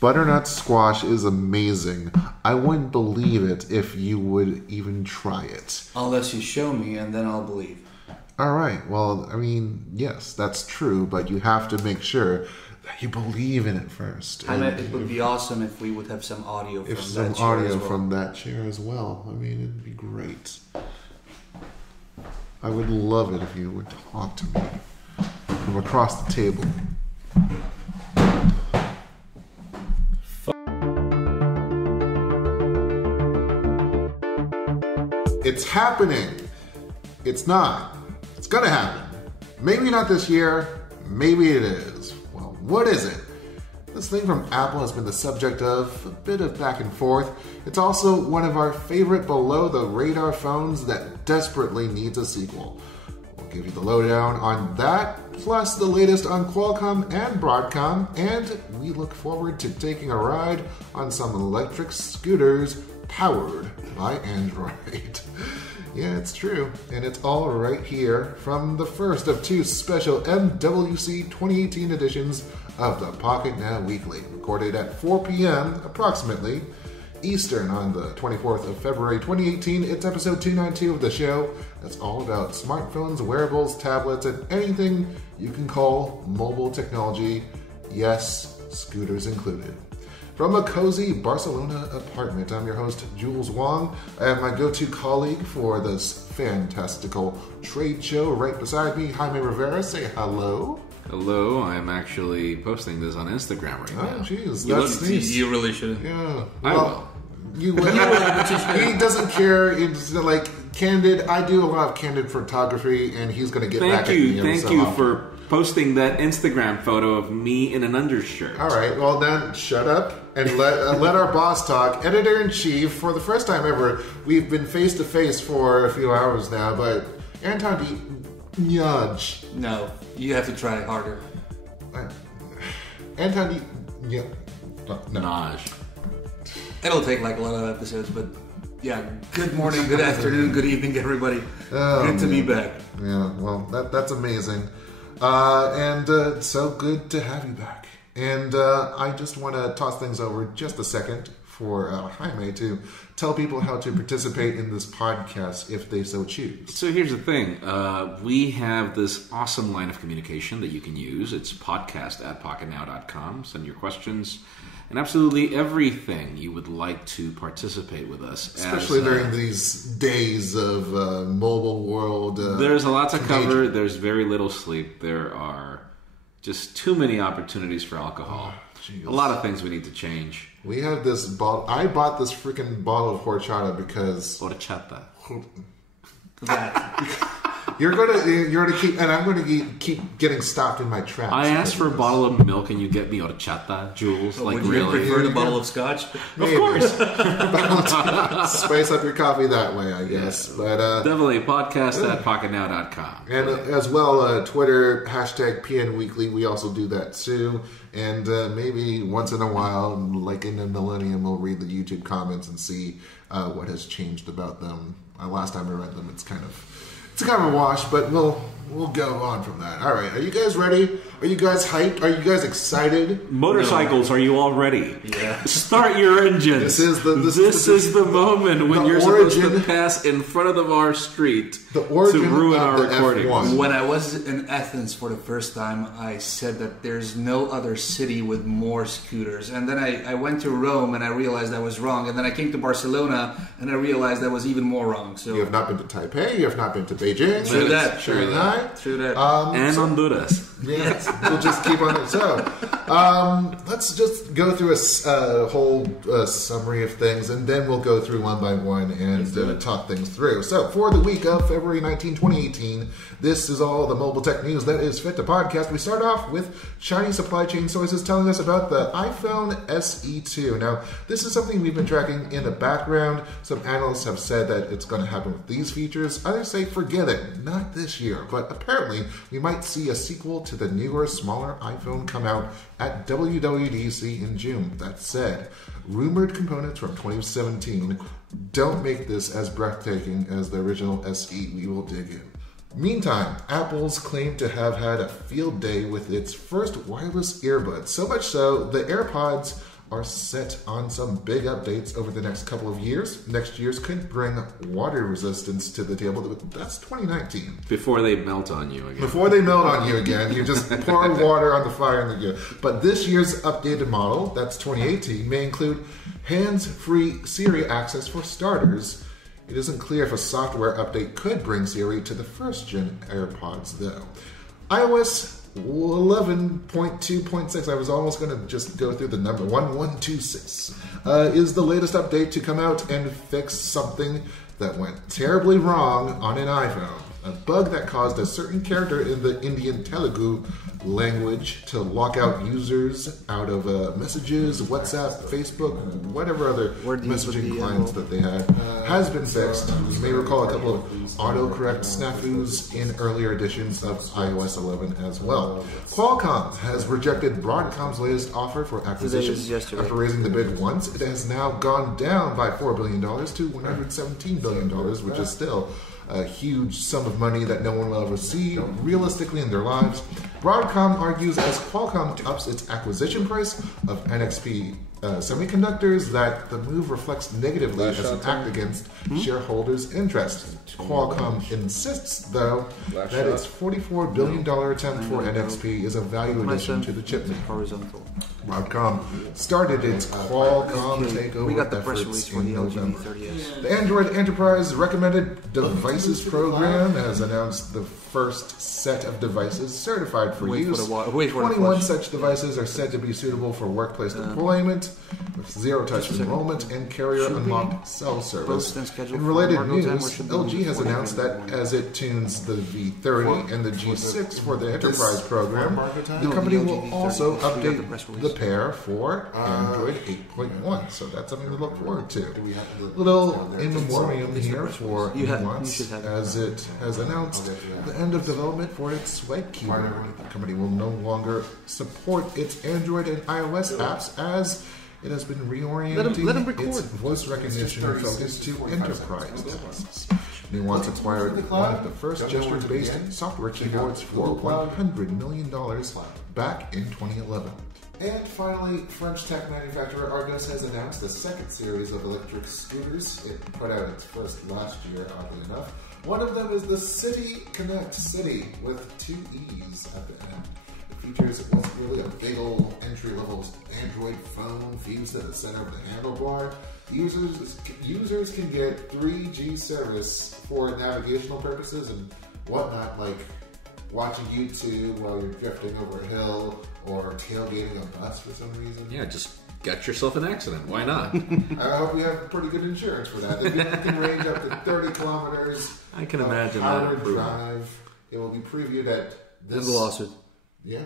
Butternut squash is amazing. I wouldn't believe it if you would even try it. Unless you show me, and then I'll believe. All right. Well, I mean, yes, that's true, but you have to make sure that you believe in it first. And it would be awesome if we would have some audio from that chair Some audio as well. from that chair as well. I mean, it'd be great. I would love it if you would talk to me from across the table. It's happening. It's not. It's gonna happen. Maybe not this year. Maybe it is. Well, what is it? This thing from Apple has been the subject of a bit of back and forth. It's also one of our favorite below-the-radar phones that desperately needs a sequel. We'll give you the lowdown on that, plus the latest on Qualcomm and Broadcom, and we look forward to taking a ride on some electric scooters powered by Android. Yeah, it's true, and it's all right here from the first of two special MWC 2018 editions of the Pocketnow Weekly, recorded at 4 p.m. approximately Eastern on the 24th of February 2018. It's episode 292 of the show. That's all about smartphones, wearables, tablets, and anything you can call mobile technology. Yes, scooters included. From a cozy Barcelona apartment, I'm your host, Jules Wong. I have my go-to colleague for this fantastical trade show right beside me, Jaime Rivera. Say hello. Hello, I'm actually posting this on Instagram right now. Oh, jeez, that's nice. You really should. Yeah. I will. You will. He doesn't care. It's like candid. I do a lot of candid photography, and he's going to get back at me. Thank you for posting that Instagram photo of me in an undershirt. All right, well then, shut up and let our boss talk. Editor-in-chief, for the first time ever, we've been face-to-face for a few hours now, but Anton Nyaj. No, you have to try harder. Anton no. Naj. It'll take like a lot of episodes, but yeah, good morning, good afternoon, good evening, everybody. Good to be back. Yeah, well, that's amazing. And so good to have you back. And I just want to toss things over just a second for Jaime to tell people how to participate in this podcast if they so choose. So here's the thing. We have this awesome line of communication that you can use. It's podcast@pocketnow.com. Send your questions and absolutely everything you would like to participate with us. Especially during these days of mobile world. There's a lot to cover. There's very little sleep. There are just too many opportunities for alcohol. A lot of things we need to change. We have this bottle. I bought this freaking bottle of horchata because Horchata. That. you're gonna keep, and I'm gonna keep getting stopped in my tracks. I asked for a bottle of milk and you get me horchata, Jules. Would you prefer the bottle of scotch? Maybe. Of course. Spice up your coffee that way, I guess. Yeah. But definitely podcast@pocketnow.com. And as well, Twitter, #PN Weekly. We also do that too. And maybe once in a while, like in the millennium, we'll read the YouTube comments and see what has changed about them. Last time I read them, it's kind of a wash, but we'll go on from that. All right, are you guys ready? Are you guys hyped? Are you guys excited? Motorcycles, are you all ready? Yeah. Start your engines. This is the moment when you're supposed to pass in front of our street to ruin our recording. F1. When I was in Athens for the first time, I said that there's no other city with more scooters. And then I went to Rome and I realized I was wrong. And then I came to Barcelona and I realized I was even more wrong. So you have not been to Taipei. You have not been to Beijing. True that. Shanghai. True that. And Honduras. Yeah, we'll just keep on it. So, let's just go through a whole summary of things, and then we'll go through one by one and talk things through. So, for the week of February 19, 2018, this is all the mobile tech news that is fit to podcast. We start off with Chinese supply chain sources telling us about the iPhone SE2. Now, this is something we've been tracking in the background. Some analysts have said that it's going to happen with these features. Others say forget it, not this year. But apparently, we might see a sequel to the newer, smaller iPhone come out at WWDC in June. That said, rumored components from 2017 don't make this as breathtaking as the original SE. We will dig in. Meantime, Apple's claimed to have had a field day with its first wireless earbuds. So much so, the AirPods are set on some big updates over the next couple of years. Next year's could bring water resistance to the table, but that's 2019. Before they melt on you again. Before they melt on you again, you just pour water on the fire and the But this year's updated model, that's 2018, may include hands-free Siri access for starters. It isn't clear if a software update could bring Siri to the first-gen AirPods, though. iOS 11.2.6, I was almost going to just go through the number, 1126, is the latest update to come out and fix something that went terribly wrong on an iPhone. A bug that caused a certain character in the Indian Telugu language to lock out users out of messages, WhatsApp, Facebook, whatever other messaging clients that they had, has been fixed. You may recall a couple of autocorrect snafus in earlier editions of iOS 11 as well. Qualcomm has rejected Broadcom's latest offer for acquisition. After raising the bid once, it has now gone down by $4 billion to $117 billion, which is still a huge sum of money that no one will ever see realistically in their lives. Broadcom argues as Qualcomm ups its acquisition price of NXP semiconductors that the move reflects negatively as an act against shareholders' interests. Qualcomm insists, though, that its $44 billion attempt for NXP is a value addition to the chip maker. Broadcom started its Qualcomm takeover efforts in November. The Android Enterprise Recommended Devices Program has announced the first set of devices certified for use. 21 such devices are said to be suitable for workplace deployment, with zero-touch enrollment and carrier-unlocked cell service. In related news, LG has announced that as it tunes the V30 and the G6 for the Enterprise program, the company will also update the pair for Android 8.1. So that's something to look forward to. Little in memoriam here for Nuance, as it has announced the end of development for its Swipe keyboard. The company will no longer support its Android and iOS apps as it has been reorienting its voice recognition focus to enterprise devices. Nuance acquired one of the first gesture-based software keyboards for $100 million back in 2011. And finally, French tech manufacturer Argos has announced the second series of electric scooters. It put out its first last year, oddly enough. One of them is the City Connect City with 2 E's at the end. It features what's really a big old entry-level Android phone fused at the center of the handlebar. Users can get 3G service for navigational purposes and whatnot, like watching YouTube while you're drifting over a hill or tailgating a bus for some reason. Yeah, just get yourself an accident. Why not? I hope you have pretty good insurance for that. It can range up to 30 kilometers. I can imagine that. Drive. It will be previewed at this lawsuit. Yeah,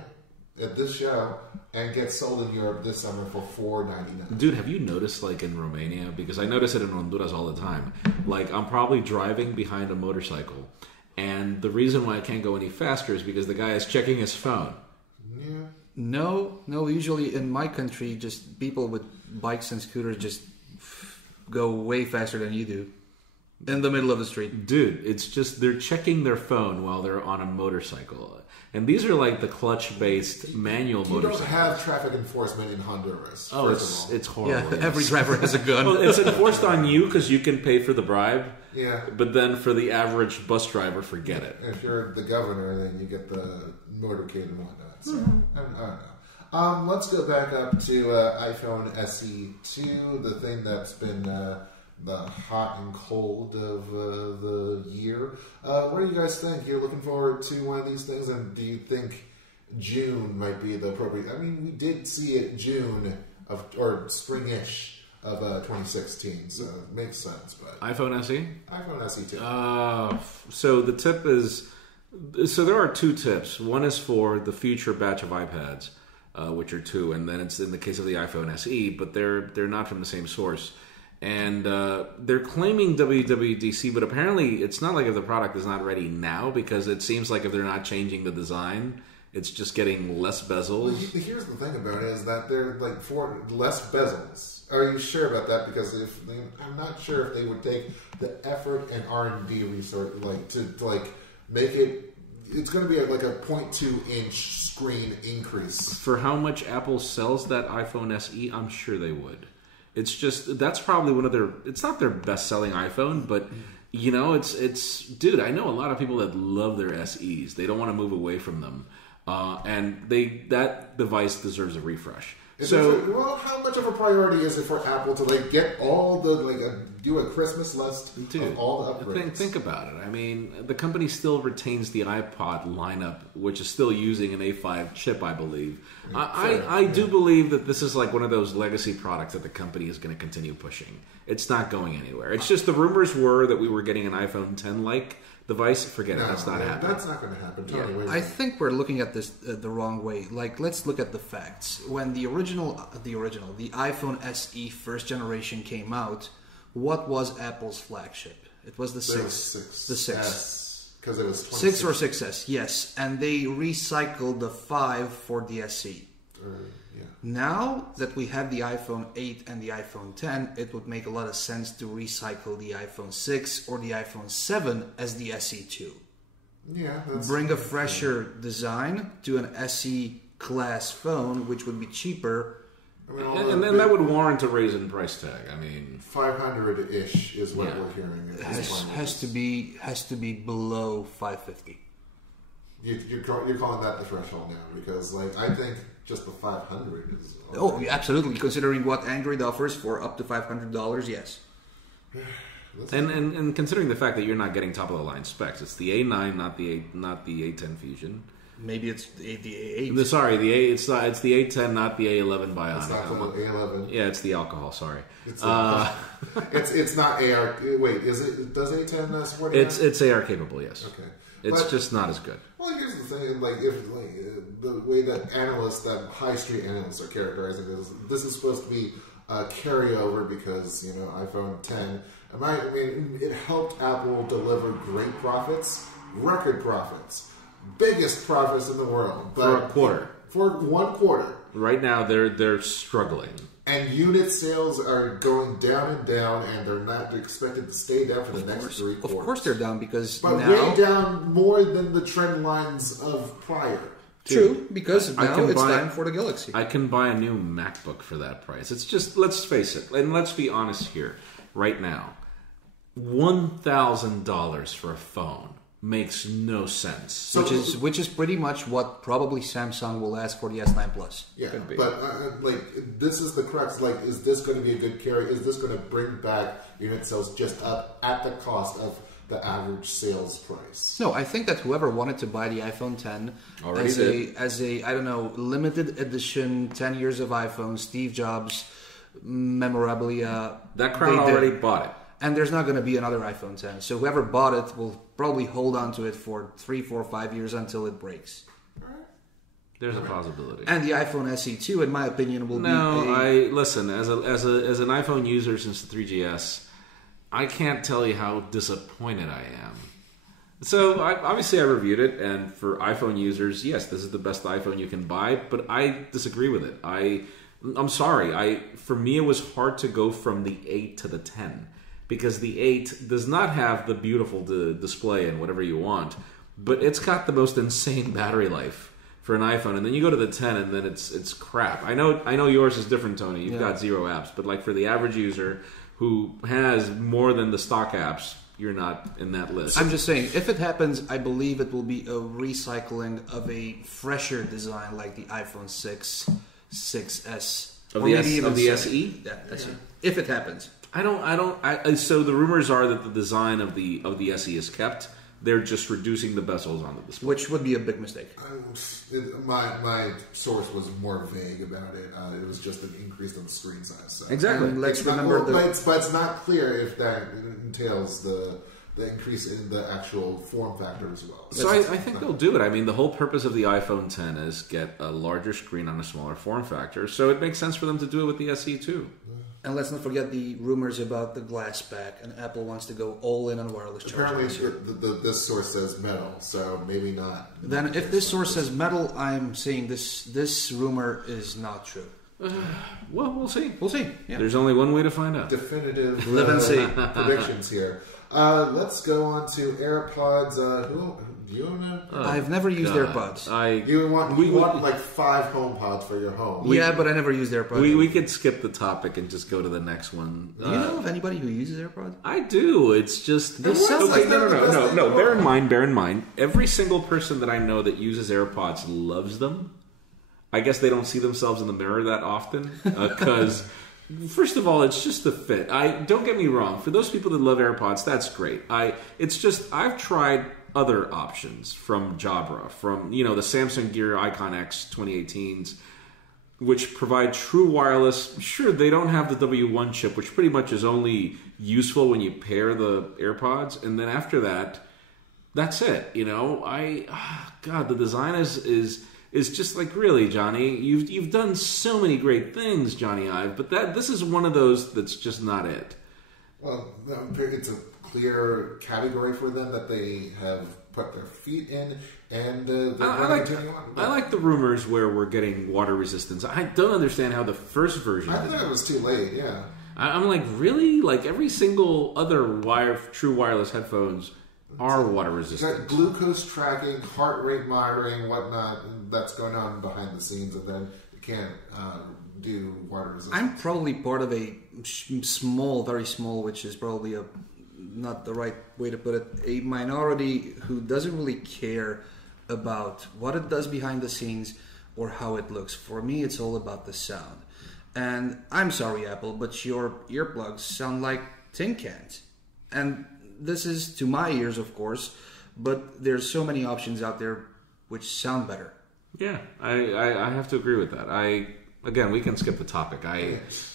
at this show and get sold in Europe this summer for $4.99. Dude, have you noticed, like, in Romania, because I notice it in Honduras all the time, like, I'm probably driving behind a motorcycle, and the reason why I can't go any faster is because the guy is checking his phone. Yeah. No. Usually in my country, just people with bikes and scooters just go way faster than you do in the middle of the street. Dude, it's just they're checking their phone while they're on a motorcycle. And these are like the clutch-based manual motorcycles. You don't have traffic enforcement in Honduras. Oh, it's horrible. Yeah, every driver has a gun. Well, it's enforced on you because you can pay for the bribe. Yeah. But then for the average bus driver, forget it. If you're the governor, then you get the motorcade and whatnot. So, I don't know. Let's go back up to iPhone SE2, the thing that's been the hot and cold of the year. What do you guys think? You're looking forward to one of these things, and do you think June might be the appropriate? I mean, we did see it June or spring-ish of 2016, so it makes sense. But iPhone SE? iPhone SE2. So the tip is, so there are 2 tips. One is for the future batch of iPads, which are 2, and then it's in the case of the iPhone SE, but they're not from the same source. And they're claiming WWDC, but apparently it's not like if the product is not ready now, because it seems like if they're not changing the design, it's just getting less bezels. Well, here's the thing about it is that they're like for less bezels. Are you sure about that? Because I'm not sure if they would take the effort and R&D resource to make it it's going to be like a 0.2-inch screen increase. For how much Apple sells that iPhone SE, I'm sure they would. It's just, that's probably one of their, it's not their best-selling iPhone, but, you know, it's dude, I know a lot of people that love their SEs. They don't want to move away from them. And that device deserves a refresh. Well, how much of a priority is it for Apple to like get all the do a Christmas list of all the upgrades? Think about it. I mean, the company still retains the iPod lineup, which is still using an A5 chip, I believe. I do believe that this is like one of those legacy products that the company is going to continue pushing. It's not going anywhere. It's just the rumors were that we were getting an iPhone 10-like device. Forget it. That's not happening. That's not going to happen. Totally. I think we're looking at this the wrong way. Like, let's look at the facts. When the iPhone SE first generation came out, what was Apple's flagship? It was the 6. The 6. Because it was 6 or 6S, yes. And they recycled the 5 for the SE. Now that we have the iPhone 8 and the iPhone 10, it would make a lot of sense to recycle the iPhone 6 or the iPhone 7 as the SE2. Yeah. Bring a fresher design to an SE class phone, which would be cheaper. I mean, and then that would warrant a raise in price tag. I mean, 500-ish is what we're hearing. Has to be below 550. You're calling that the threshold now, because like I think just the 500 is. Oh, absolutely! Considering what Android offers for up to $500, yes. And considering the fact that you're not getting top of the line specs, it's the A9, not the A10 Fusion. Maybe it's the A8. It's the A10, not the A11 Bionic. It's not the A11. Yeah, it's the alcohol. Sorry. It's not AR. Wait, is it? Does A10 support AR? It's AR capable. Yes. Okay. It's just not as good. Well, here's the thing: like, if the way that high street analysts are characterizing this is supposed to be a carryover because iPhone 10. I mean, it helped Apple deliver great profits, record profits, biggest profits in the world, but for a quarter. For 1 quarter. Right now, they're struggling. And unit sales are going down and down, and they're not expected to stay down for the next 3 quarters. Of course they're down because but now... way down more than the trend lines of prior. True, because now it's time for the Galaxy. I can buy a new MacBook for that price. It's just, let's face it, and let's be honest here, right now. $1,000 for a phone makes no sense. Which is pretty much what probably Samsung will ask for the S9 Plus. Yeah, but this is the crux. Like, is this going to be a good carry? Is this going to bring back unit sales just up at the cost of the average sales price? No, I think that whoever wanted to buy the iPhone 10 as a I don't know, limited edition 10 years of iPhone, Steve Jobs memorabilia, that crowd already bought it. And there's not going to be another iPhone 10. So whoever bought it will probably hold on to it for 3, 4, 5 years until it breaks. There's a possibility. And the iPhone SE2, in my opinion, will listen, as an iPhone user since the 3GS, I can't tell you how disappointed I am. So obviously I reviewed it, and for iPhone users, yes, this is the best iPhone you can buy, but I disagree with it. I'm sorry. For me, it was hard to go from the 8 to the 10. Because the 8 does not have the beautiful display and whatever you want, but it's got the most insane battery life for an iPhone. And then you go to the 10, and then it's crap. I know yours is different, Tony. You've got 0 apps, but like for the average user who has more than the stock apps, you're not in that list. I'm just saying, if it happens, I believe it will be a recycling of a fresher design like the iPhone 6, 6S, of the SE. Yeah, that's it. If it happens. So the rumors are that the design of the SE is kept. They're just reducing the bezels on the display, which would be a big mistake. My source was more vague about it. It was just an increase in the screen size. So. Exactly. But it's not clear if that entails the increase in the actual form factor as well. So I think they'll do it. I mean, the whole purpose of the iPhone 10 is get a larger screen on a smaller form factor. So it makes sense for them to do it with the SE too. And let's not forget the rumors about the glass back, and Apple wants to go all in on wireless charging. Apparently, this source says metal, so maybe not. Then, if this source says metal, I'm saying this rumor is not true. Well, we'll see. We'll see. Yeah. There's only one way to find out. Definitive live and see predictions here. Let's go on to AirPods. Who do you know? I've never used AirPods. You want like 5 HomePods for your home. Yeah, but I never used AirPods. We could skip the topic and just go to the next one. Do you know of anybody who uses AirPods? I do. It's just This sounds like no. Bear in mind. Every single person that I know that uses AirPods loves them. I guess they don't see themselves in the mirror that often because. First of all, it's just the fit. Don't get me wrong. For those people that love AirPods, that's great. I've tried other options from Jabra, from the Samsung Gear Icon X 2018s, which provide true wireless. Sure, they don't have the W1 chip, which pretty much is only useful when you pair the AirPods, and then after that, that's it. God, the design is just like, really, Johnny, you've done so many great things, Johnny Ive, but this is one of those that's just not it. Well, it's a clear category for them that they have put their feet in, and I like the rumors where we're getting water resistance. I don't understand how the first version. I thought it was too late. Yeah, I'm like, really? Like every single other true wireless headphones are water resistant. Got glucose tracking, heart rate monitoring, whatnot. That's going on behind the scenes, and then you can't do water resistance. I'm probably part of a small, very small, which is probably not the right way to put it, a minority who doesn't really care about what it does behind the scenes or how it looks. For me, it's all about the sound. And I'm sorry, Apple, but your earplugs sound like tin cans. And this is to my ears, of course, but there's so many options out there which sound better. Yeah, I have to agree with that. Again, we can skip the topic.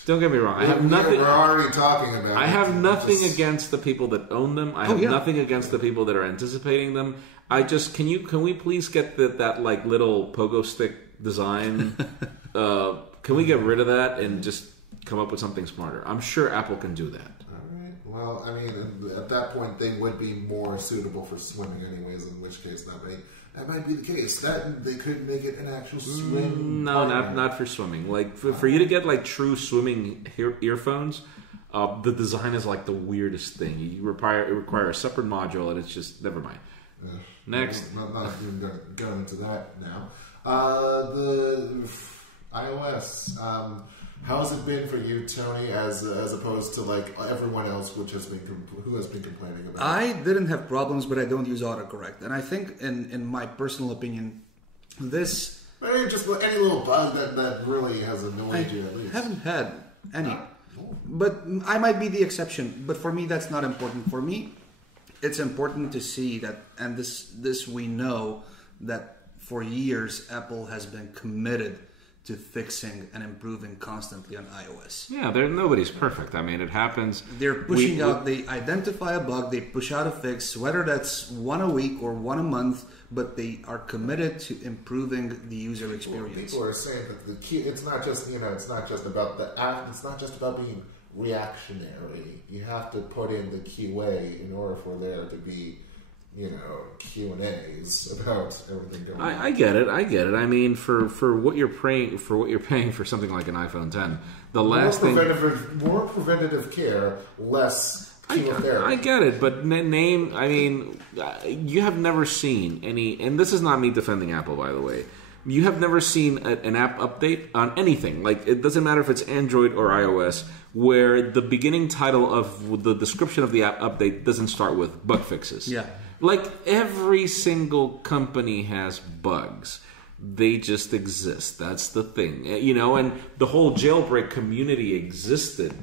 Don't get me wrong. I have nothing. We're already talking about. I have nothing against the people that own them. I have nothing against the people that are anticipating them. Can we please get that like little pogo stick design? Can we get rid of that and just come up with something smarter? I'm sure Apple can do that. Well, I mean, at that point, they would be more suitable for swimming anyways, in which case that might be the case. That they could make it an actual swim. No, not for swimming. Like, for you to get, like, true swimming earphones, the design is, like, the weirdest thing. It require a separate module, and it's just, never mind. Next. I'm not even going to go into that now. The iOS... how's it been for you, Tony, as opposed to like everyone else, who has been complaining about it? I didn't have problems, but I don't use autocorrect, and I think, in my personal opinion, this. Maybe just any little bug that really has annoyed you. At least I haven't had any, but I might be the exception. But for me, that's not important. For me, it's important to see that, and this we know that for years Apple has been committed to fixing and improving constantly on iOS. Yeah, nobody's perfect. I mean, it happens. They're pushing out, they identify a bug, they push out a fix, whether that's one a week or one a month, but they are committed to improving the user experience. People are saying that the key, it's not just about the app, it's not just about being reactionary. You have to put in the QA in order for there to be Q&As about everything going on. I get it. I mean, for what you're paying for something like an iPhone 10, more preventative care, less chemotherapy. I get it, but you have never seen any, and this is not me defending Apple, by the way. You have never seen an app update on anything. Like, it doesn't matter if it's Android or iOS, where the beginning title of the description of the app update doesn't start with bug fixes. Yeah. Like, every single company has bugs. They just exist. That's the thing. And the whole jailbreak community existed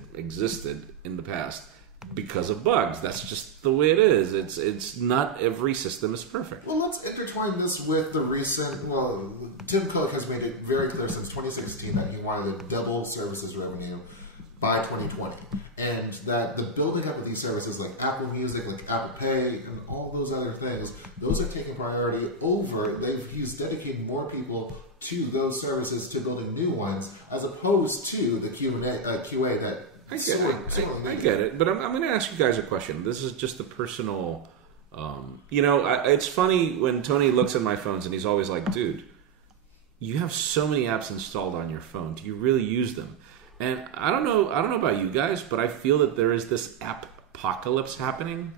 in the past because of bugs. That's just the way it is. It's not every system is perfect. Well, let's intertwine this with the recent... Well, Tim Cook has made it very clear since 2016 that he wanted to double services revenue by 2020, and that the building up of these services like Apple Music, like Apple Pay, and all those other things, those are taking priority over. He's dedicating more people to those services, to building new ones, as opposed to the QA that. I get it, but I'm going to ask you guys a question. This is just a personal. It's funny when Tony looks at my phones and he's always like, "Dude, you have so many apps installed on your phone. Do you really use them?" And I don't know about you guys, but I feel that there is this app apocalypse happening.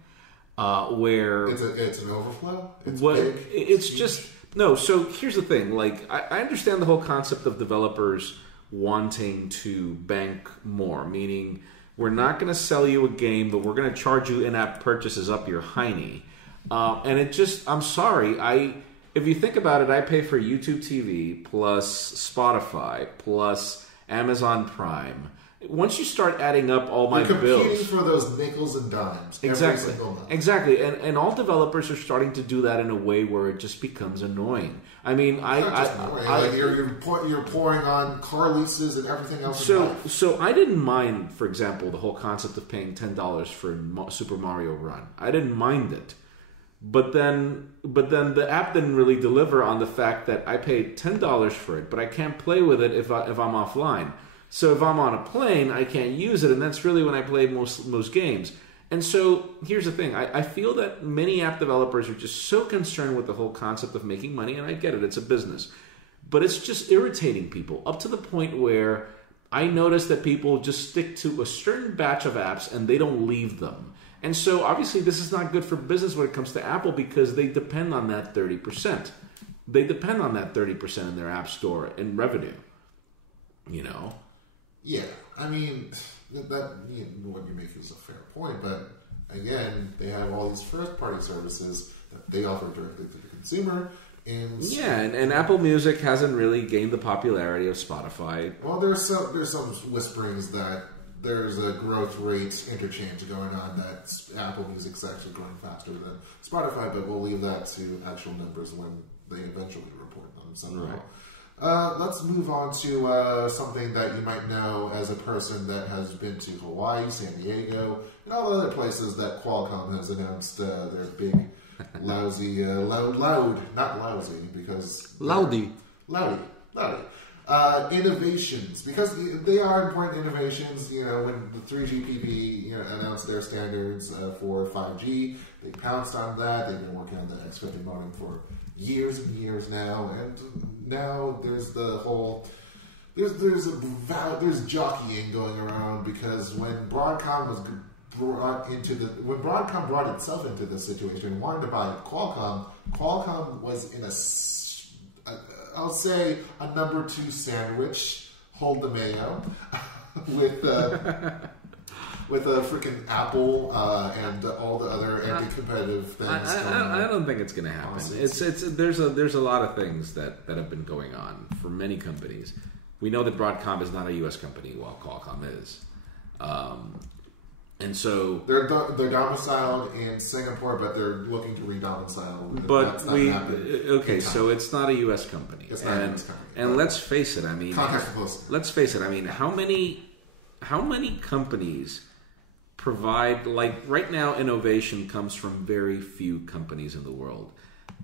where it's an overflow. It's what big. It's just no. So here's the thing. Like I understand the whole concept of developers wanting to bank more, meaning we're not going to sell you a game, but we're going to charge you in-app purchases up your hiney. And it just, I'm sorry, if you think about it, I pay for YouTube TV plus Spotify plus Amazon Prime. Once you start adding up all my You're bills, competing for those nickels and dimes exactly, every single month. exactly, and all developers are starting to do that in a way where it just becomes annoying. I mean, you're pouring on car leases and everything else. So I didn't mind, for example, the whole concept of paying $10 for Super Mario Run. I didn't mind it. But then the app didn't really deliver on the fact that I paid $10 for it, but I can't play with it if I'm offline. So if I'm on a plane, I can't use it, and that's really when I play most games. And so here's the thing. I feel that many app developers are just so concerned with the whole concept of making money, and I get it, it's a business. But it's just irritating people, up to the point where I notice that people just stick to a certain batch of apps and they don't leave them. And so obviously this is not good for business when it comes to Apple, because they depend on that 30%. They depend on that 30% in their app store in revenue. You know? Yeah, I mean, what you make is a fair point, but again, they have all these first-party services that they offer directly to the consumer. And Apple Music hasn't really gained the popularity of Spotify. Well, there's some whisperings that there's a growth rate interchange going on, that Apple Music's actually growing faster than Spotify, but we'll leave that to actual numbers when they eventually report them somehow. Right. Let's move on to something that you might know as a person that has been to Hawaii, San Diego, and all the other places that Qualcomm has announced their big, lousy, not lousy, because... Loudy. Innovations, because they are important innovations. You know, when the 3GPP announced their standards for 5G, they pounced on that. They've been working on the X50 modem for years and years now, and now there's the whole there's jockeying going around, because when Broadcom brought itself into this situation and wanted to buy Qualcomm was in I'll say a number 2 sandwich, hold the mayo, with a freaking Apple and all the other anti-competitive things. I don't think it's going to happen. There's a lot of things that have been going on for many companies. We know that Broadcom is not a U.S. company, while Qualcomm is. And so they're domiciled in Singapore, but they're looking to re-domicile. But so it's not a U.S. company. It's not a U.S. company. And let's face it. I mean, how many companies provide, like right now, innovation comes from very few companies in the world.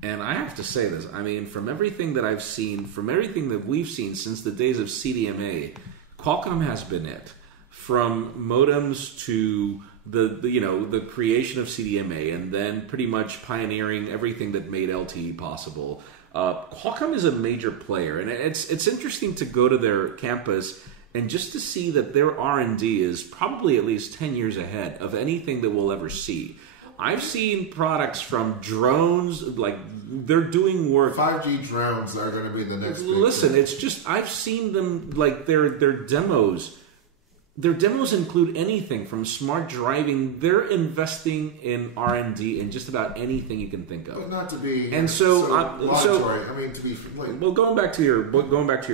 And I have to say this. I mean, from everything that I've seen, from everything that we've seen since the days of CDMA, Qualcomm has been it. From modems to the creation of CDMA, and then pretty much pioneering everything that made LTE possible. Qualcomm is a major player, and it's interesting to go to their campus and just to see that their R&D is probably at least 10 years ahead of anything that we'll ever see. I've seen products from drones, like they're doing work. 5G drones are going to be the next big Listen, thing. it's just, I've seen them, like their demos. Their demos include anything from smart driving. They're investing in R&D in just about anything you can think of. But not to be and to be like, well, going back to your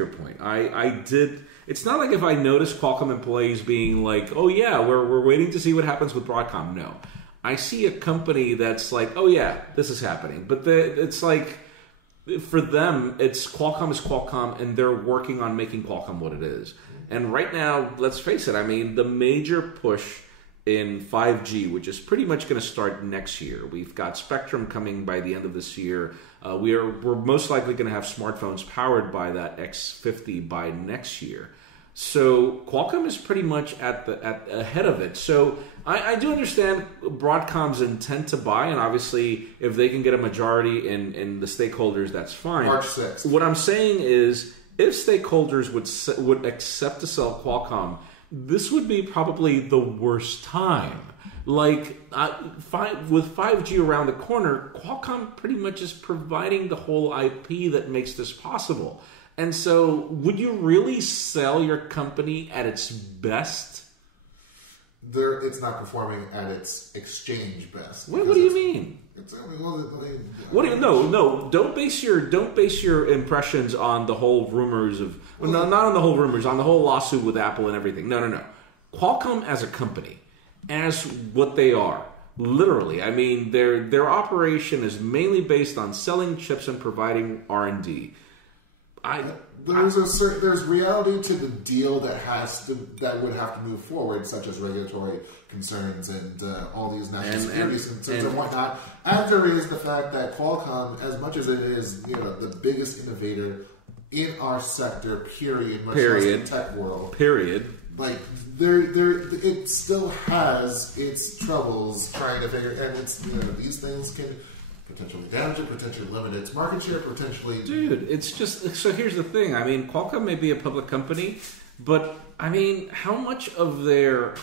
point, I did. It's not like if I noticed Qualcomm employees being like, "Oh yeah, we're waiting to see what happens with Broadcom." No, I see a company that's like, "Oh yeah, this is happening," but it's like, for them, it's Qualcomm is Qualcomm, and they're working on making Qualcomm what it is. And right now, let's face it, I mean, the major push in 5G, which is pretty much going to start next year. We've got Spectrum coming by the end of this year. We're most likely going to have smartphones powered by that X50 by next year. So Qualcomm is pretty much ahead of it. So I do understand Broadcom's intent to buy, and obviously if they can get a majority in the stakeholders, that's fine. March 6th. What I'm saying is, if stakeholders would accept to sell Qualcomm, this would be probably the worst time. Like, with 5G around the corner, Qualcomm pretty much is providing the whole IP that makes this possible. And so, would you really sell your company at its best? It's not performing at its exchange best. What do you mean? What do you? No. Don't base your impressions on the whole rumors of. Well, no, not on the whole rumors. On the whole lawsuit with Apple and everything. No. Qualcomm as a company, as what they are, literally. I mean, their operation is mainly based on selling chips and providing R&D. There's reality to the deal that would have to move forward, such as regulatory concerns and all these national security concerns and whatnot. And there is the fact that Qualcomm, as much as it is the biggest innovator in our sector, period, much less in the tech world, like it still has its troubles trying to figure, and it's these things can potentially damage it, potentially limit its market share, potentially. Dude, it's just so. Here's the thing. I mean, Qualcomm may be a public company, but I mean, how much of their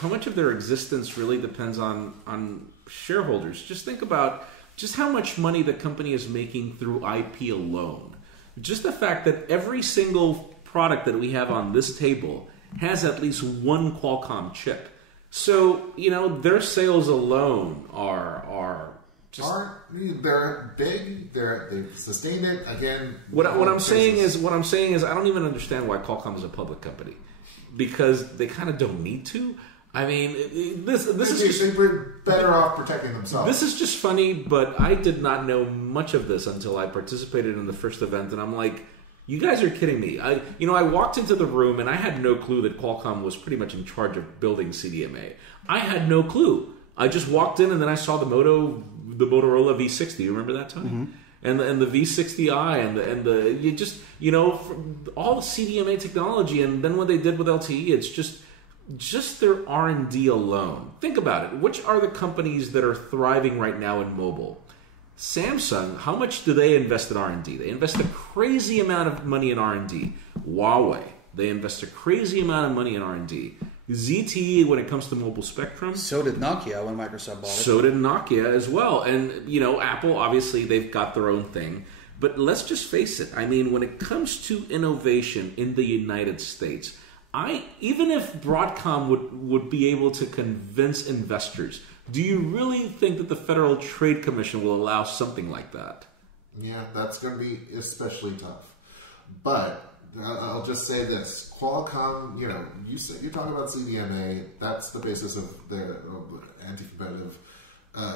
existence really depends on shareholders? Just think about just how much money the company is making through IP alone. Just the fact that every single product that we have on this table has at least one Qualcomm chip. So their sales alone are. They're big. They've sustained it again. What I'm saying is I don't even understand why Qualcomm is a public company, because they kind of don't need to. I mean, this is just, we're better off protecting themselves. This is just funny, but I did not know much of this until I participated in the first event, and I'm like, you guys are kidding me. I walked into the room and I had no clue that Qualcomm was pretty much in charge of building CDMA. I had no clue. I just walked in and then I saw the Motorola V60. You remember that time? Mm-hmm. And the V60i and all the CDMA technology, and then what they did with LTE, it's just their R&D alone. Think about it. Which are the companies that are thriving right now in mobile? Samsung, how much do they invest in R&D? They invest a crazy amount of money in R&D. Huawei, they invest a crazy amount of money in R&D. ZTE, when it comes to mobile spectrum. So did Nokia when Microsoft bought it. So did Nokia as well. And, Apple, obviously, they've got their own thing. But let's just face it. I mean, when it comes to innovation in the United States, even if Broadcom would be able to convince investors, do you really think that the Federal Trade Commission will allow something like that? Yeah, that's going to be especially tough. But I'll just say this. Qualcomm, you're talking about CDMA. That's the basis of their anti-competitive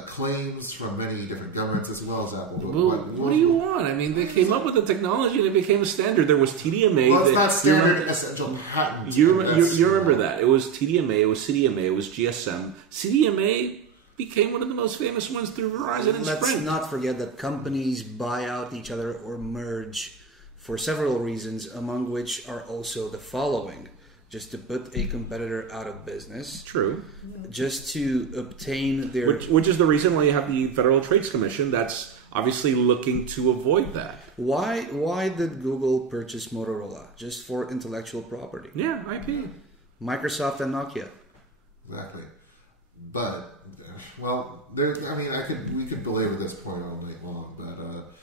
claims from many different governments as well as Apple. What do you want? I mean, they came up with the technology and it became a standard. There was TDMA. Well, it's not standard essential patent. You remember that. It was TDMA, it was CDMA, it was GSM. CDMA became one of the most famous ones through Verizon and Sprint. Let's not forget that companies buy out each other or merge for several reasons, among which are also the following. Just to put a competitor out of business. True. Just to obtain their... Which is the reason why you have the Federal Trade Commission that's obviously looking to avoid that. Why did Google purchase Motorola? Just for intellectual property. Yeah, IP. Microsoft and Nokia. Exactly. But, well, we could belabor this point all night long, but...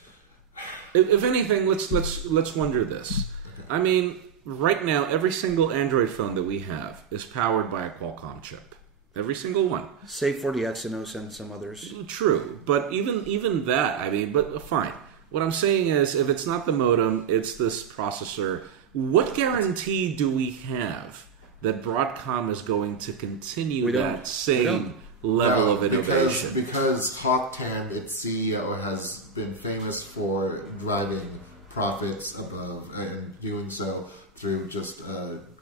If anything, let's wonder this. Okay. I mean... Right now, every single Android phone that we have is powered by a Qualcomm chip. Every single one. Save for the Exynos and some others. True. But even that, but fine. What I'm saying is, if it's not the modem, it's this processor. What guarantee do we have that Broadcom is going to continue that same level of innovation? Because Hock Tan, its CEO, has been famous for driving profits above and doing so through just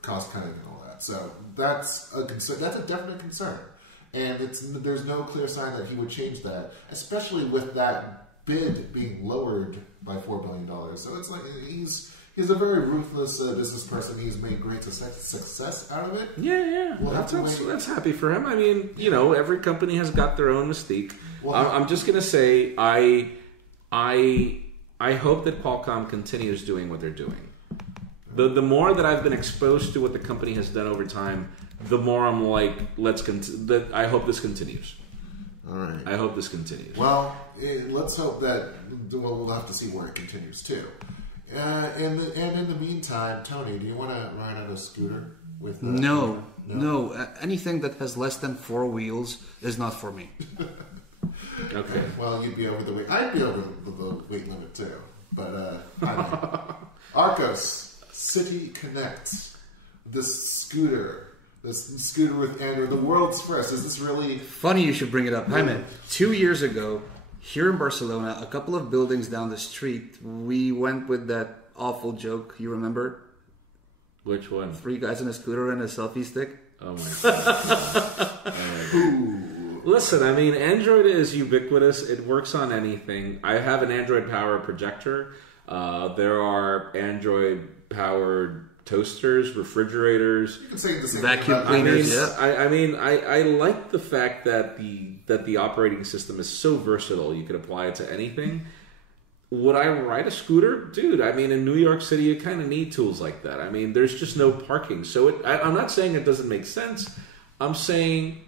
cost cutting and all that. So that's a concern. That's a definite concern. And there's no clear sign that he would change that, especially with that bid being lowered by $4 billion. So it's like he's a very ruthless business person. He's made great success out of it. Yeah. Well, that's happy for him. I mean, every company has got their own mystique. Well, I'm just going to say I hope that Qualcomm continues doing what they're doing. The more that I've been exposed to what the company has done over time, the more I'm like, I hope this continues. All right. I hope this continues. Well, let's hope that. Well, we'll have to see where it continues too. And in the meantime, Tony, do you want to ride on a scooter with? No. Anything that has less than 4 wheels is not for me. Okay. Well, you'd be over the weight. I'd be over the weight limit too. But Arcos City Connect, this scooter with Android, the world's first. Is this really funny? You should bring it up, Jaime. 2 years ago, here in Barcelona, a couple of buildings down the street, we went with that awful joke. You remember? Which one? 3 guys on a scooter and a selfie stick. Oh my god! Listen, I mean, Android is ubiquitous. It works on anything. I have an Android powered projector. There are Android powered toasters, refrigerators, you can say the same vacuum cleaners. I like the fact that the operating system is so versatile. You could apply it to anything. Would I ride a scooter? Dude, I mean, in New York City, you kind of need tools like that. I mean, there's just no parking. So I'm not saying it doesn't make sense. I'm saying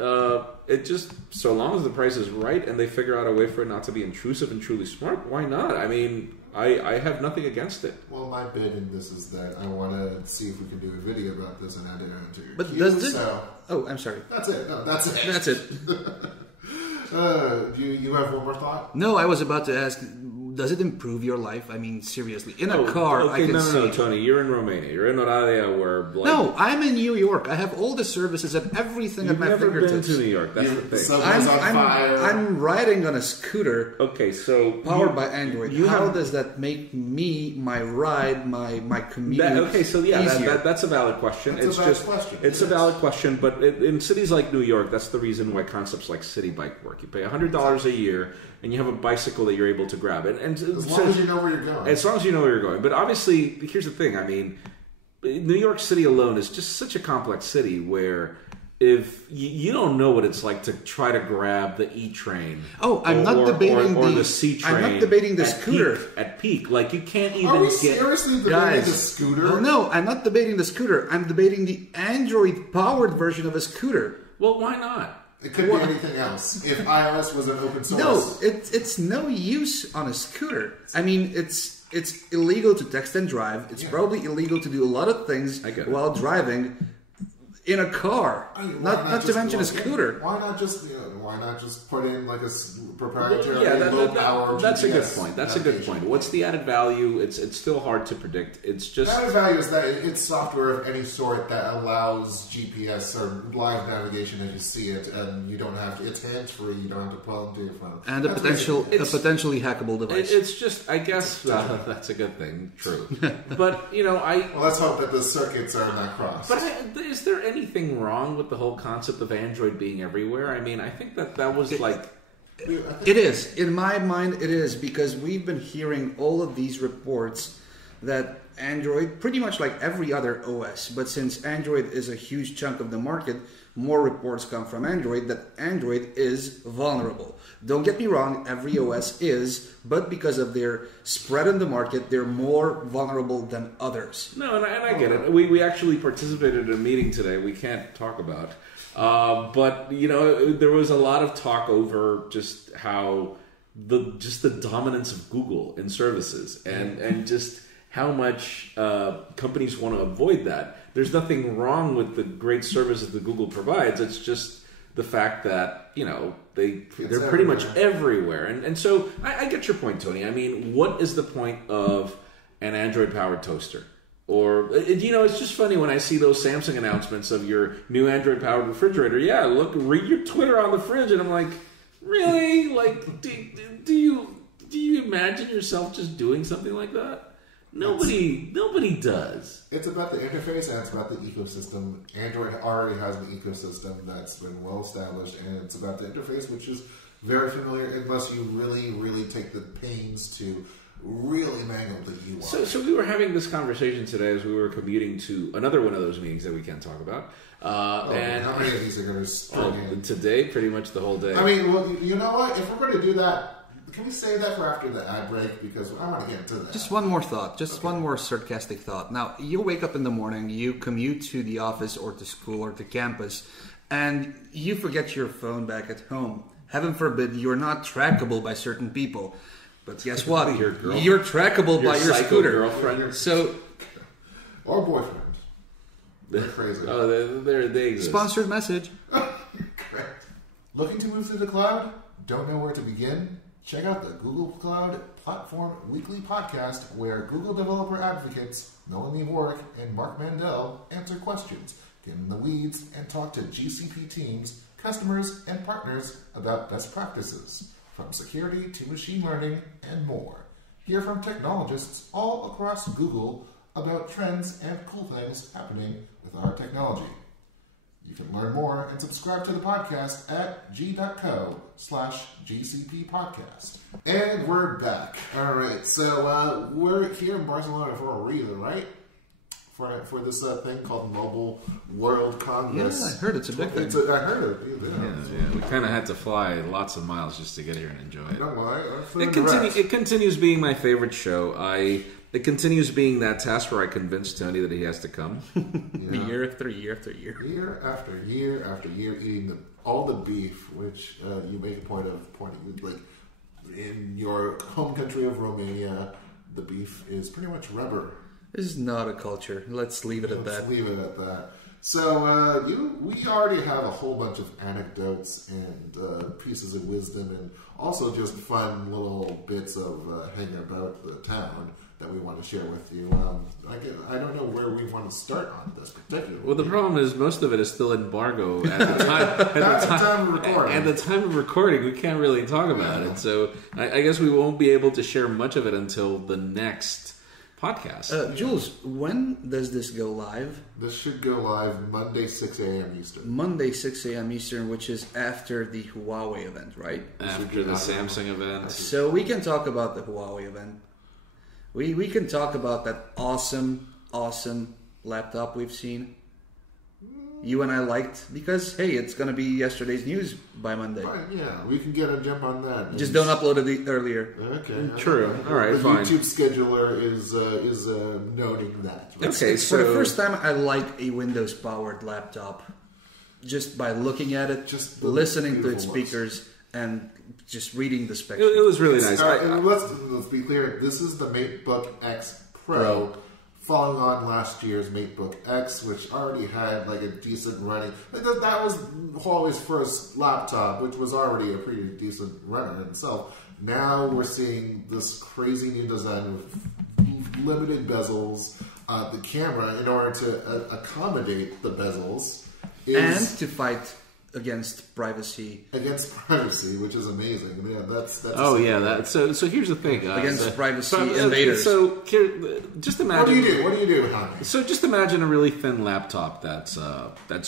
it just, so long as the price is right and they figure out a way for it not to be intrusive and truly smart, why not? I mean, I have nothing against it. Well, my bid in this is that I want to see if we can do a video about this and add it into your But queue. does it? So, Oh, I'm sorry. that's it. No, that's it. That's it. You have one more thought? No, I was about to ask, does it improve your life? I mean, seriously. In a car, okay, I can see... No, Tony, you're in Romania. You're in Oradea where... Like, No, I'm in New York. I have all the services and everything at my fingertips. You've never been to New York. That's the thing. Subway's on fire. I'm riding on a scooter Okay, so... powered by Android. How does that make me, my ride, my commute easier? That's a valid question. It's a valid question. It's a valid question, but in cities like New York, that's the reason why concepts like City Bike work. You pay $100 a year, and you have a bicycle that you're able to grab. And as long as you know where you're going. As long as you know where you're going. But obviously, here's the thing. I mean, New York City alone is just such a complex city where if you don't know what it's like to try to grab the E train. Oh, I'm not debating the C train. I'm not debating the scooter. At peak. Like, you can't even Are we get... seriously debating the scooter? Oh, no, I'm not debating the scooter. I'm debating the Android-powered version of a scooter. Well, why not? It could be anything else. If iOS was an open source. No, it's no use on a scooter. I mean, it's illegal to text and drive. It's probably illegal to do a lot of things while driving in a car. Not to mention a scooter. Why not just put in like a proprietary low power GPS? That's a good point. That's a good point. What's the added value? It's still hard to predict. It's just... The added value is that it's software of any sort that allows GPS or live navigation as you see it, and you don't have to... It's hands-free. You don't have to plug into your phone. And a potentially hackable device. It's just, I guess, that's a good thing. True. But, well, let's hope that the circuits are not crossed. But is there anything wrong with the whole concept of Android being everywhere? I mean, I think that was like... It is. In my mind, it is, because we've been hearing all of these reports that Android, pretty much like every other OS, but since Android is a huge chunk of the market, more reports come from Android that Android is vulnerable. Don't get me wrong, every OS is, but because of their spread in the market, they're more vulnerable than others. No, and I get it. We actually participated in a meeting today we can't talk about. But there was a lot of talk over just how the dominance of Google in services and just how much companies want to avoid that. There's nothing wrong with the great services that Google provides. It's just the fact that they're pretty much everywhere. And so I get your point, Tony. I mean, what is the point of an Android powered toaster? Or, it's just funny when I see those Samsung announcements of your new Android-powered refrigerator. Yeah, look, read your Twitter on the fridge, and I'm like, really? Like, do you imagine yourself just doing something like that? Nobody does. It's about the interface and it's about the ecosystem. Android already has an ecosystem that's been well established, and it's about the interface, which is very familiar, unless you really, really take the pains to really mangle the UI. So we were having this conversation today as we were commuting to another one of those meetings that we can't talk about. And how many of these are going to string in? Today, pretty much the whole day. I mean, well, you know what? If we're going to do that, Can we save that for after the ad break? Because I want to get into that. Just one more thought. Just one more sarcastic thought. Now, you wake up in the morning, you commute to the office or to school or to campus, and you forget your phone back at home. Heaven forbid you're not trackable by certain people. But guess what? You're trackable by your scooter. Girlfriend. So, or boyfriend. They're crazy. Oh, they exist. sponsored message. Correct. Looking to move to the cloud? Don't know where to begin? Check out the Google Cloud Platform Weekly podcast, where Google developer advocates Melanie Warwick and Mark Mandel answer questions, get in the weeds, and talk to GCP teams, customers, and partners about best practices, from security to machine learning and more. Hear from technologists all across Google about trends and cool things happening with our technology. You can learn more and subscribe to the podcast at g.co/GCP podcast. And we're back. All right, so we're here in Barcelona for a reason, right? For this thing called Mobile World Congress. Yeah, I heard it's a big thing. I heard it. Yeah, we kind of had to fly lots of miles just to get here and enjoy it. No, It continues being my favorite show. It continues being that task where I convince Tony that he has to come. Year after year after year. Year after year after year, eating all the beef, which you make a point of pointing, like in your home country of Romania, the beef is pretty much rubber. This is not a culture. Let's leave it at that. Let's leave it at that. So we already have a whole bunch of anecdotes and pieces of wisdom, and also just fun little bits of hanging about the town that we want to share with you. I don't know where we want to start on this particularly. Well, the problem is most of it is still embargo at the time. At the time of recording. At the time of recording, we can't really talk about it. So I guess we won't be able to share much of it until the next podcast. Jules, when does this go live? This should go live Monday, 6 a.m. Eastern. Monday, 6 a.m. Eastern, which is after the Huawei event, right? After the Samsung event. So we can talk about the Huawei event. We can talk about that awesome laptop we've seen. You and I liked, because, hey, it's going to be yesterday's news by Monday. Yeah, we can get a jump on that. Just don't upload it earlier. Okay. True. All right, the fine. YouTube scheduler is noting that. Okay, for the first time, I like a Windows-powered laptop. Just by looking at it, just listening to its speakers, and just reading the specs. It was really nice. Let's be clear. This is the MateBook X Pro. Following on last year's MateBook X, which already had like a decent running. That was Huawei's first laptop, which was already a pretty decent runner in itself. Now we're seeing this crazy new design with limited bezels. The camera, in order to accommodate the bezels, and to fight against privacy. Against privacy, which is amazing. I mean, that's so here's the thing. Against privacy invaders. So here, just imagine. What do you do, honey? So just imagine a really thin laptop that's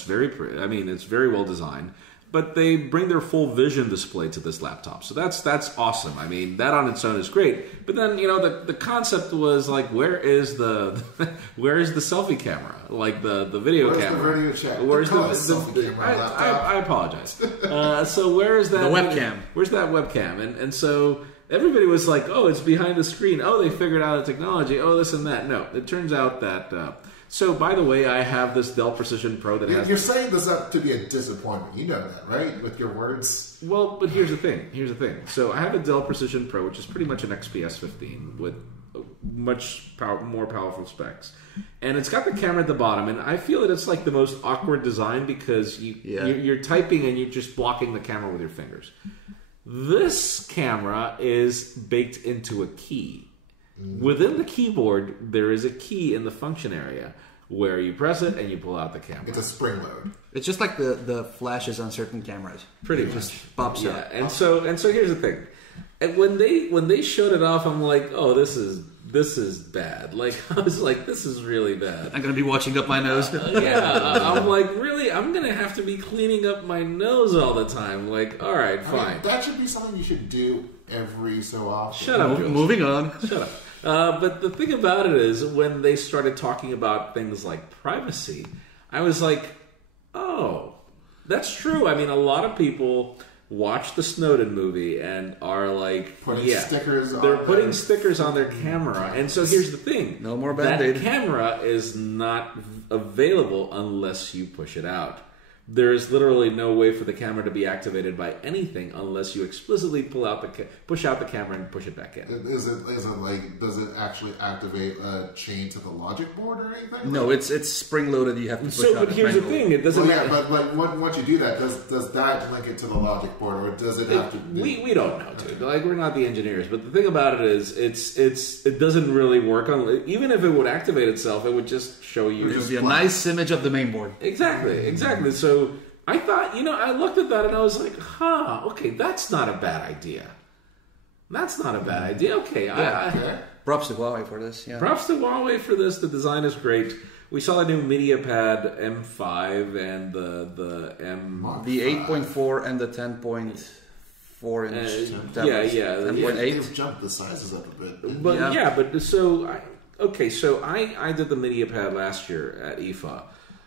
very pretty. I mean, it's very well designed. But they bring their full vision display to this laptop, so that's awesome. I mean, that on its own is great. But then the concept was like, where is the selfie camera, like the video camera? Where's the video chat? Where's the selfie camera laptop? I apologize. So where is that? The webcam. Where's that webcam? And so everybody was like, oh, it's behind the screen. Oh, they figured out the technology. Oh, this and that. No, it turns out that. So, by the way, I have this Dell Precision Pro that has... You're saying this up to be a disappointment. You know that, right? With your words? Well, but here's the thing. So, I have a Dell Precision Pro, which is pretty much an XPS 15 with much more powerful specs. And it's got the camera at the bottom, and I feel that it's like the most awkward design because you're typing and you're just blocking the camera with your fingers. This camera is baked into a key. Within the keyboard, there is a key in the function area where you press it and you pull out the camera. It's a spring load. It's just like the flashes on certain cameras. Pretty much. Just pops up. And so here's the thing. And when they showed it off, I'm like, oh, this is bad. Like, I was like, this is really bad. I'm gonna be watching up my nose. I'm like, really? I'm gonna have to be cleaning up my nose all the time. Like, all right, fine. I mean, that should be something you should do every so often. Shut up, Jules. Moving on. Shut up. But the thing about it is, when they started talking about things like privacy, I was like, oh, that's true. I mean, a lot of people watch the Snowden movie and are like, putting stickers they're on putting their... stickers on their camera. And so here's the thing. No more Band-Aid. That camera is not available unless you push it out. There is literally no way for the camera to be activated by anything unless you explicitly push out the camera and push it back in. Is it like, does it actually activate a chain to the logic board or anything? No, it's spring loaded. You have to push out. But here's the thing: it doesn't. Well, yeah, but once you do that, does that link it to the logic board, or does it have to? We don't know, dude. Like, we're not the engineers, but the thing about it is, it doesn't really work on. Even if it would activate itself, it would just show you. It would be a nice image of the main board. Exactly. So I thought, I looked at that and I was like, okay, that's not a bad idea. Okay, yeah. Props to Huawei for this. Yeah. Props to Huawei for this. The design is great. We saw a new MediaPad M5 and the M... The 8.4 and the 10.4 inch tablets. Yeah. 10.8. They've jumped the sizes up a bit. But so I did the MediaPad last year at IFA.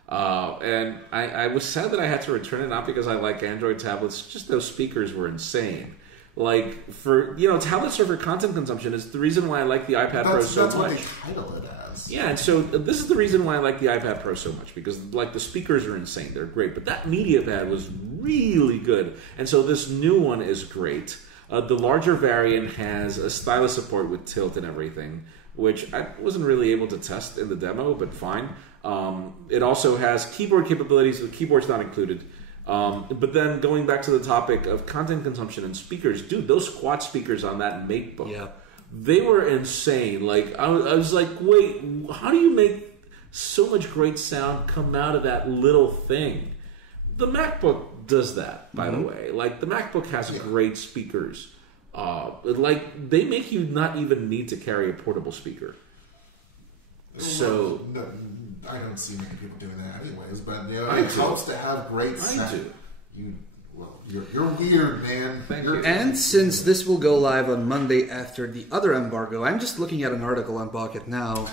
And I was sad that I had to return it, not because I like Android tablets, just those speakers were insane. Like, for, tablets are for content consumption. It's the reason why I like the iPad Pro so much. That's what they title it as. Yeah, and so this is the reason why I like the iPad Pro so much, because, like, the speakers are insane. They're great. But that MediaPad was really good. And so this new one is great. The larger variant has a stylus support with tilt and everything, which I wasn't really able to test in the demo, but fine. It also has keyboard capabilities. The keyboard's not included. But then going back to the topic of content consumption and speakers, dude, those quad speakers on that MateBook, they were insane. Like, I was like, wait, how do you make so much great sound come out of that little thing? The MacBook does that, by the way. Like, the MacBook has great speakers. Like, they make you not even need to carry a portable speaker. So... No, I don't see many people doing that anyways, but it helps to have great sound. You're weird, man. Thank you. And since this will go live on Monday after the other embargo, I'm just looking at an article on Pocketnow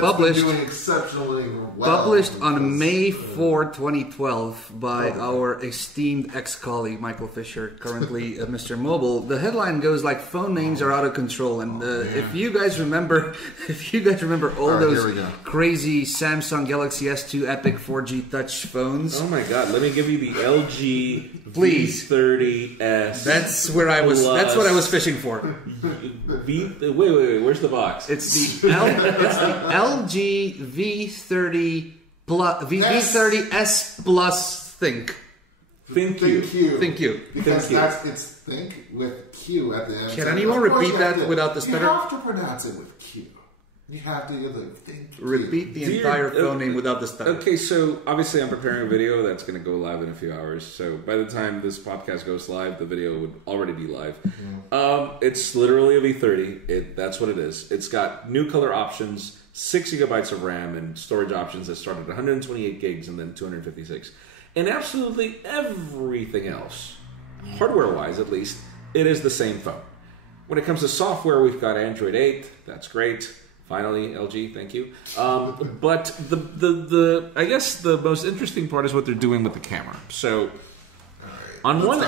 published doing exceptionally well. Published on May 4, 2012 by our esteemed ex-colleague Michael Fisher, currently Mr. Mobile. The headline goes like, "Phone names are out of control." And if you guys remember all those crazy Samsung Galaxy S2 Epic 4G touch phones. Oh my god, let me give you the LG Please. V30S. That's where I was. That's what I was fishing for. Wait. Where's the box? It's the LG V30 plus V30S Plus Think. Think you. Because it's think with Q at the end. Can anyone repeat that without the stutter? You have to pronounce it with Q. You have to think. Repeat the entire phone name without the stutter. Okay, so obviously I'm preparing a video that's going to go live in a few hours. So by the time this podcast goes live, the video would already be live. It's literally a V30. That's what it is. It's got new color options, 6 gigabytes of RAM, and storage options that start at 128 gigs and then 256. And absolutely everything else, hardware-wise at least, it is the same phone. When it comes to software, we've got Android 8. That's great. Finally, LG, thank you. But the I guess the most interesting part is what they're doing with the camera. So on one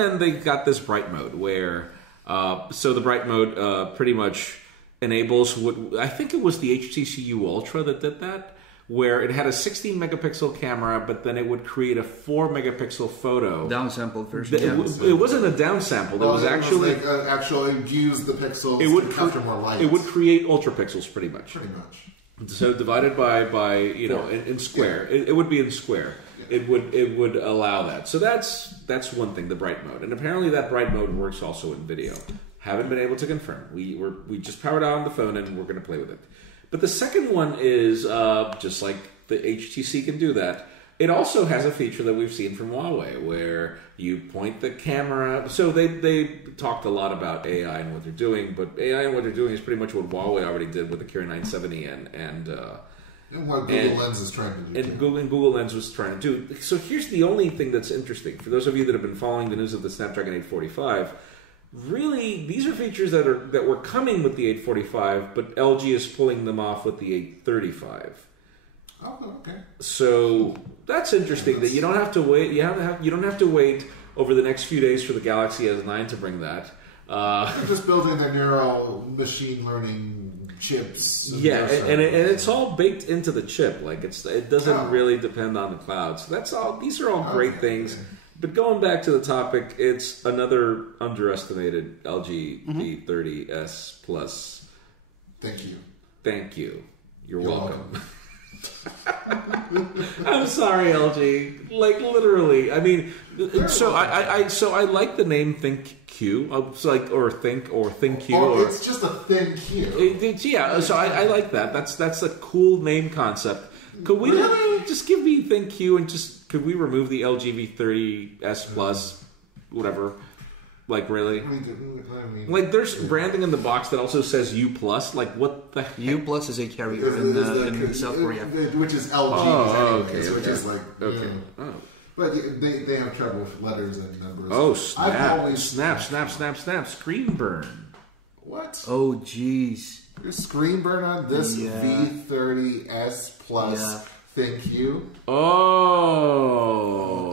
end they got this bright mode where so the bright mode pretty much enables what I think it was the HTC U Ultra that did that, where it had a 16 megapixel camera, but then it would create a 4 megapixel photo. Downsampled version. It wasn't a downsample. It was actually actually use the pixels to capture more light. It would create ultra pixels, pretty much. Pretty much. So divided by in square. Yeah. It would be in square. Yeah. It would allow that. So that's one thing, the bright mode, and apparently that bright mode works also in video. Haven't been able to confirm. We just powered on the phone and we're going to play with it. But the second one is, just like the HTC can do that, it also has a feature that we've seen from Huawei, where you point the camera. So they talked a lot about AI and what they're doing, but AI and what they're doing is pretty much what Huawei already did with the Kirin 970 and what Google Lens is trying to do. And Google Lens was trying to do. So here's the only thing that's interesting. For those of you that have been following the news of the Snapdragon 845, really, these are features that were coming with the 845, but LG is pulling them off with the 835. Oh, okay. So that's interesting that you don't have to wait. You don't have to wait over the next few days for the Galaxy S9 to bring that. They're just building their neural machine learning chips. Yeah, and it's all baked into the chip. Like it doesn't really depend on the cloud. So that's all. These are all great things. But going back to the topic, it's another underestimated LG V30s Plus. Thank you. Thank you. You're welcome. I'm sorry, LG. Like literally, I mean, so I like the name ThinkQ. It's like or ThinkQ. Or it's just a thin Q. Yeah, so I like that. That's a cool name concept. Could we just give me ThinkQ and just could we remove the LG V30s Plus, whatever? Like really? Like there's branding in the box that also says U plus. Like what the heck? U plus is a carrier in South Korea, which is LG. Oh, okay. Which is like okay. Oh. But they have trouble with letters and numbers. Oh snap! Screen burn. What? Oh jeez. Your screen burn on this V30s Plus ThinkQ. Oh.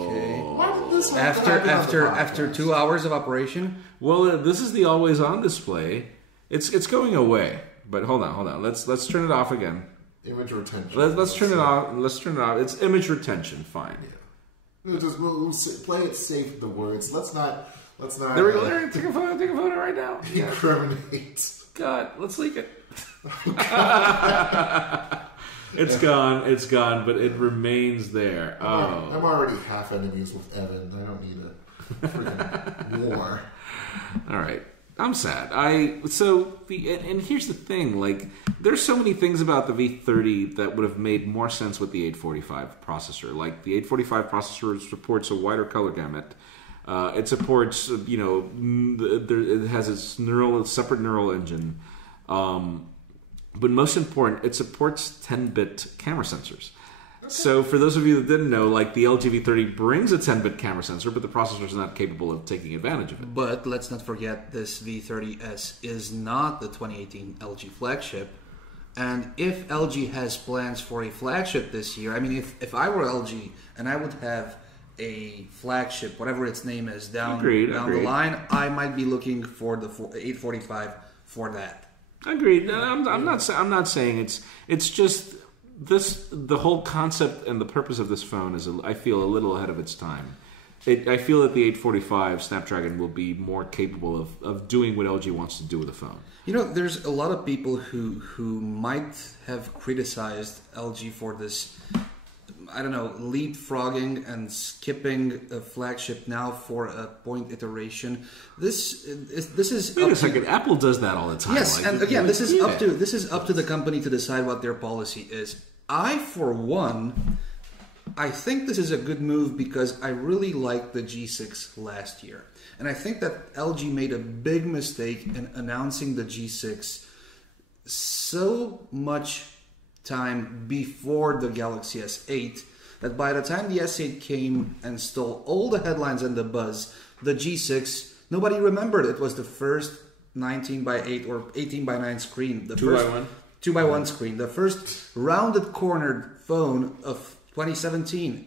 Okay. Why did this After 2 hours of operation. Well, this is the always on display. It's going away. But hold on. Let's turn it off again. Image retention. Let's turn it off. Let's turn it off. It's image retention. Fine. Yeah. We'll play it safe with the words. Let's not. There we go. There. Take a photo right now. Incriminate. God, let's leak it. It's gone, but it remains there. I'm already half enemies with Evan. I don't need a freaking war. All right. I'm sad. And here's the thing, like there's so many things about the V30 that would have made more sense with the 845 processor. Like the 845 processor supports a wider color gamut. It supports, it has its separate neural engine. But most important, it supports 10-bit camera sensors. Okay. So for those of you that didn't know, like the LG V30 brings a 10-bit camera sensor, but the processor is not capable of taking advantage of it. But let's not forget this V30s is not the 2018 LG flagship. And if LG has plans for a flagship this year, I mean, if I were LG and I would have a flagship, whatever its name is, down the line, I might be looking for the 845 for that. Agreed. No, I'm not saying it's just this. The whole concept and the purpose of this phone is, I feel, a little ahead of its time. I feel that the 845 Snapdragon will be more capable of doing what LG wants to do with the phone. You know, there's a lot of people who might have criticized LG for this, I don't know, leapfrogging and skipping a flagship now for a point iteration. This is. Wait a second. Apple does that all the time. Yes, and again, this is up to the company to decide what their policy is. For one, I think this is a good move because I really liked the G6 last year, and I think that LG made a big mistake in announcing the G6 so much time before the Galaxy S8 that by the time the S8 came and stole all the headlines and the buzz, the G6, nobody remembered it was the first 19:8 or 18:9 screen. The 2x1? 2x1 screen. The first rounded cornered phone of 2017.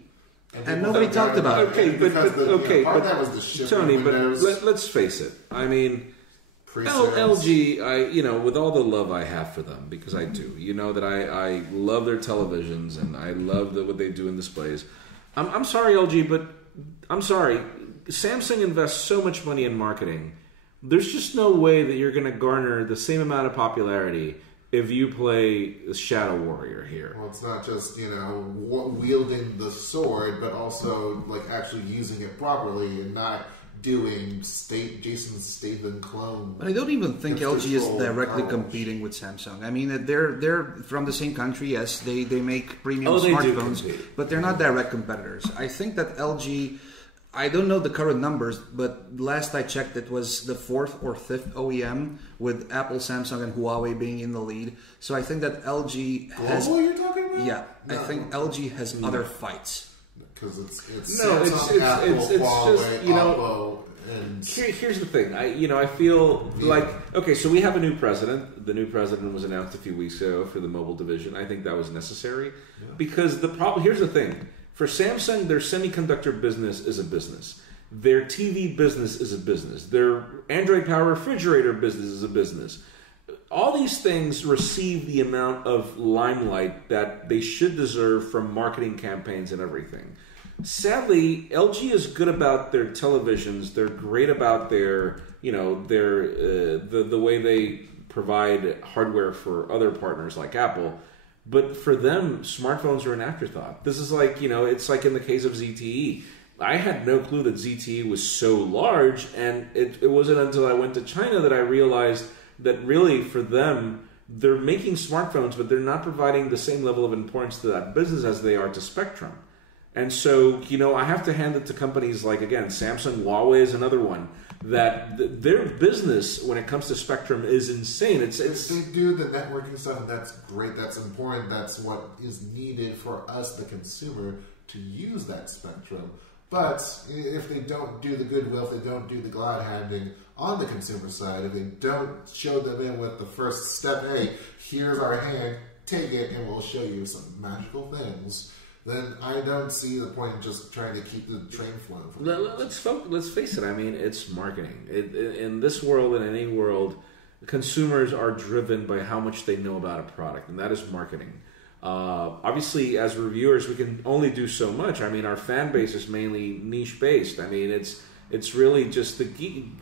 And nobody talked about it. Okay, but that was the shipping Tony, windows. but let's face it. I mean, LG, with all the love I have for them, because I do, that I love their televisions and I love what they do in displays. I'm sorry, LG, but I'm sorry. Samsung invests so much money in marketing. There's just no way that you're going to garner the same amount of popularity if you play Shadow Warrior here. Well, it's not just, wielding the sword, but also like actually using it properly and not doing Jason Statham clone. But I don't even think LG is directly competing with Samsung. I mean, they're from the same country. Yes, they make premium smartphones, but they're not direct competitors. I think that LG, I don't know the current numbers, but last I checked, it was the 4th or 5th OEM with Apple, Samsung, and Huawei being in the lead. So I think that LG has. Global, you're talking about? Yeah, no. I think LG has other fights. Because it's Samsung, Apple, it's Huawei, just, Oppo, and here's the thing. I feel like, okay, so we have a new president. The new president was announced a few weeks ago for the mobile division. I think that was necessary because here's the thing. For Samsung, their semiconductor business is a business. Their TV business is a business. Their Android Power refrigerator business is a business. All these things receive the amount of limelight that they should deserve from marketing campaigns and everything. Sadly, LG is good about their televisions. They're great about their, the way they provide hardware for other partners like Apple. But for them, smartphones are an afterthought. This is like, it's like in the case of ZTE. I had no clue that ZTE was so large, and it wasn't until I went to China that I realized that really for them, they're making smartphones, but they're not providing the same level of importance to that business as they are to Spectrum. And so, I have to hand it to companies like, again, Samsung, Huawei is another one, that their business when it comes to Spectrum is insane. It's they do the networking stuff, and that's great, that's important, that's what is needed for us, the consumer, to use that Spectrum. But if they don't do the goodwill, if they don't do the glad handing on the consumer side, if they don't show them in with the first step, hey, here's our hand, take it, and we'll show you some magical things, then I don't see the point in just trying to keep the train flowing. Let's face it. I mean, it's marketing. In this world, in any world, consumers are driven by how much they know about a product, and that is marketing. Obviously, as reviewers, we can only do so much. I mean, our fan base is mainly niche based. I mean, it's really just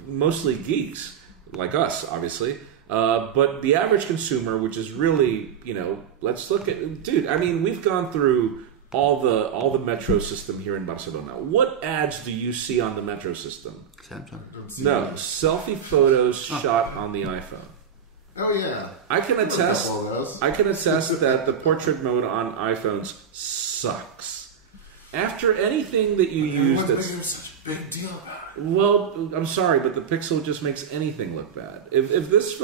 mostly geeks like us, obviously. But the average consumer, which is really, let's look at, dude. I mean, we've gone through all the metro system here in Barcelona. What ads do you see on the metro system? Samsung. No, selfie photos shot on the iPhone. Oh yeah, I can attest. I can attest that the portrait mode on iPhones sucks. After anything that you use, that's such a big deal about it. Well, I'm sorry, but the Pixel just makes anything look bad. If this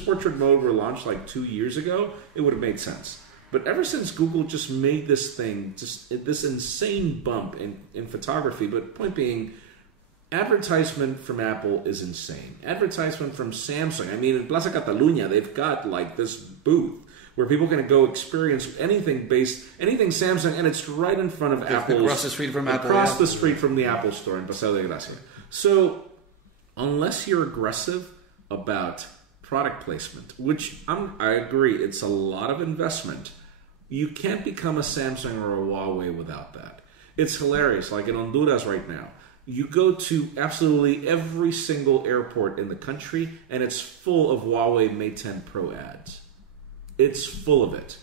portrait mode were launched like 2 years ago, it would have made sense. But ever since Google just made this thing, just this insane bump in photography, but point being, advertisement from Apple is insane. Advertisement from Samsung. I mean, in Plaza Catalunya, they've got like this booth where people can go experience anything Samsung, and it's right in front of Apple. Across the street from Apple. Across the street from the Apple store in Paseo de Gracia. So, unless you're aggressive about product placement, which I agree, it's a lot of investment, you can't become a Samsung or a Huawei without that. It's hilarious. Like in Honduras right now, you go to absolutely every single airport in the country, and it's full of Huawei Mate 10 Pro ads. It's full of it.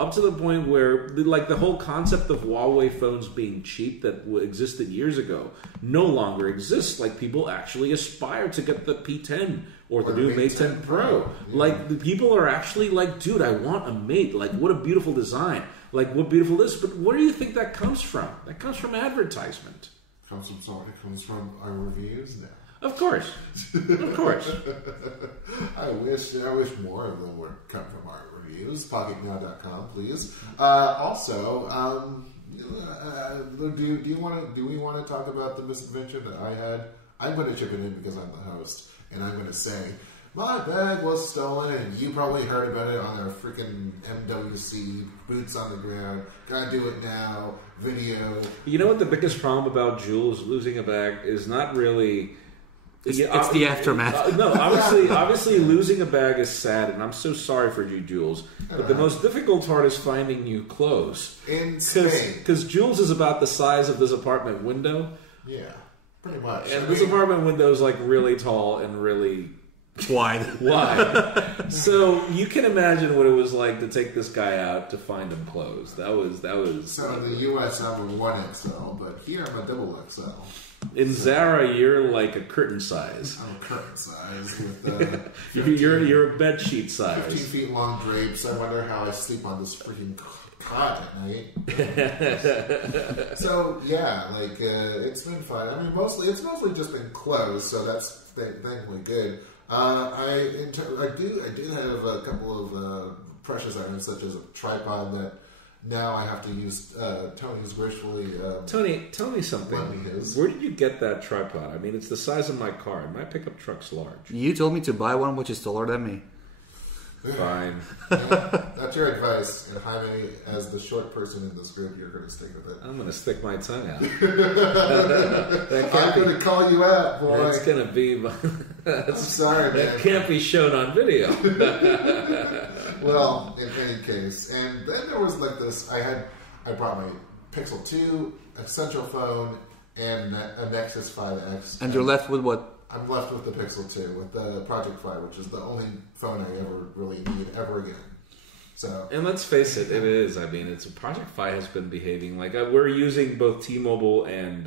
Up to the point where, like, the whole concept of Huawei phones being cheap that existed years ago no longer exists. Like, people actually aspire to get the P10 or the new Mate 10 Pro. Yeah. Like, the people are actually like, dude, I want a Mate. Like, what a beautiful design. Like, what beautiful this. But where do you think that comes from? That comes from advertisement. It comes from our reviews now. Of course. Of course. I wish more of them would come from our reviews. Pocketnow.com, please. Also, do we want to talk about the misadventure that I had? I'm going to chip it in because I'm the host, and I'm going to say my bag was stolen, and you probably heard about it on our freaking MWC boots on the ground. Gotta do it now. Video. You know what the biggest problem about Jules losing a bag is not really. It's the aftermath. No, obviously losing a bag is sad, and I'm so sorry for you, Jules. But the most difficult part is finding new clothes. Insane. Because Jules is about the size of this apartment window. Yeah, pretty much. And this apartment window is like really tall and really wide. So you can imagine what it was like to take this guy out to find him clothes. That was. So in the U.S. I'm a 1XL, but here I'm a double XL. In Zara, you're like a curtain size. I'm a curtain size with you're a bed sheet size. 15 feet long drapes. I wonder how I sleep on this freaking cot at night. So yeah, like it's been fun. I mean, it's mostly just been clothes, so that's thankfully good. I do have a couple of precious items, such as a tripod that now I have to use. Tony's gracefully. Tony, tell me something. Where did you get that tripod? I mean, it's the size of my car. My pickup truck's large. You told me to buy one which is taller than me. Fine. Yeah, that's your advice. And Jaime, as the short person in this group, you're going to stick with it. I'm going to stick my tongue out. I'm going to call you out, boy. That's going to be... I'm sorry, man. That can't be shown on video. Well, in any case. And then there was like this, I brought my Pixel 2, a Central phone, and a Nexus 5X. And you're left with what? I'm left with the Pixel 2, with the Project Fi, which is the only phone I ever really need ever again. So, and let's face it, it is. I mean, it's Project Fi has been behaving like we're using both T-Mobile and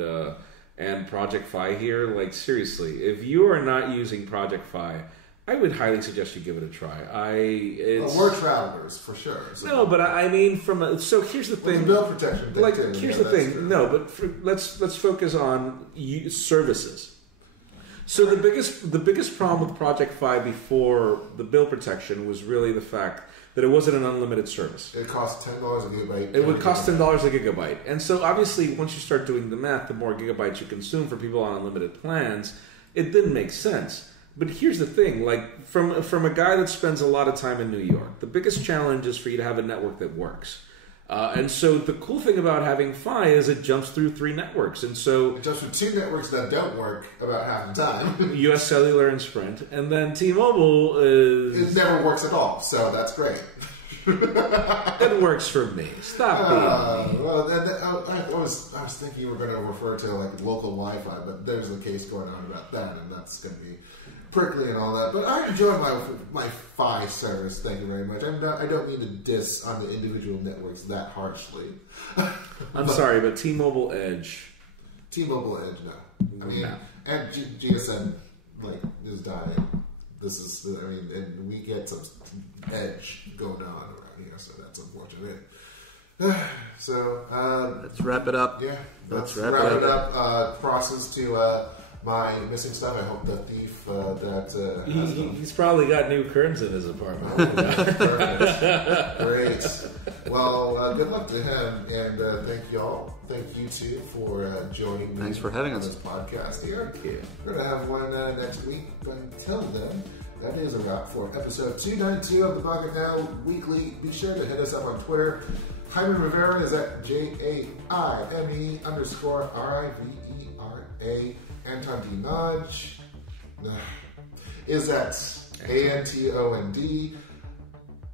Project Fi here. Like seriously, if you are not using Project Fi, I would highly suggest you give it a try. We're travelers for sure. So. No, but I mean, so here's the thing. The bill protection. Like here's the thing. True. No, but let's focus on services. So the biggest problem with Project Fi before the bill protection was really the fact that it wasn't an unlimited service. It cost $10 a gigabyte. It would cost $10 a gigabyte. And so obviously once you start doing the math, the more gigabytes you consume for people on unlimited plans, it didn't make sense. But here's the thing, like from a guy that spends a lot of time in New York, the biggest challenge is for you to have a network that works. And so the cool thing about having Fi is it jumps through 3 networks. And so it jumps through 2 networks that don't work about half the time. US Cellular and Sprint. And then T-Mobile is... It never works at all, so that's great. It works for me. Stop being well, I was thinking you were going to refer to like local Wi-Fi, but there's a case going on about that, and that's going to be prickly and all that. But I enjoy my Fi service. Thank you very much. I don't mean to diss on the individual networks that harshly. I'm sorry, but T-Mobile Edge. T-Mobile Edge, no. I mean, and GSM is dying. This is, and we get some edge going on around here, so that's unfortunate. So let's wrap it up. Yeah, let's wrap it up. Crosses to my missing stuff. I hope the thief he's probably got new curtains in his apartment. Great. Well, good luck to him, and thank y'all. Thank you too for joining me. Thanks for having us on this podcast here. We're gonna have one next week, but until then, that is a wrap for episode 292 of the Pocketnow Weekly. Be sure to hit us up on Twitter. Jaime Rivera is at JAIME_RIVERA. Anton D. Nudge is at ANTOND.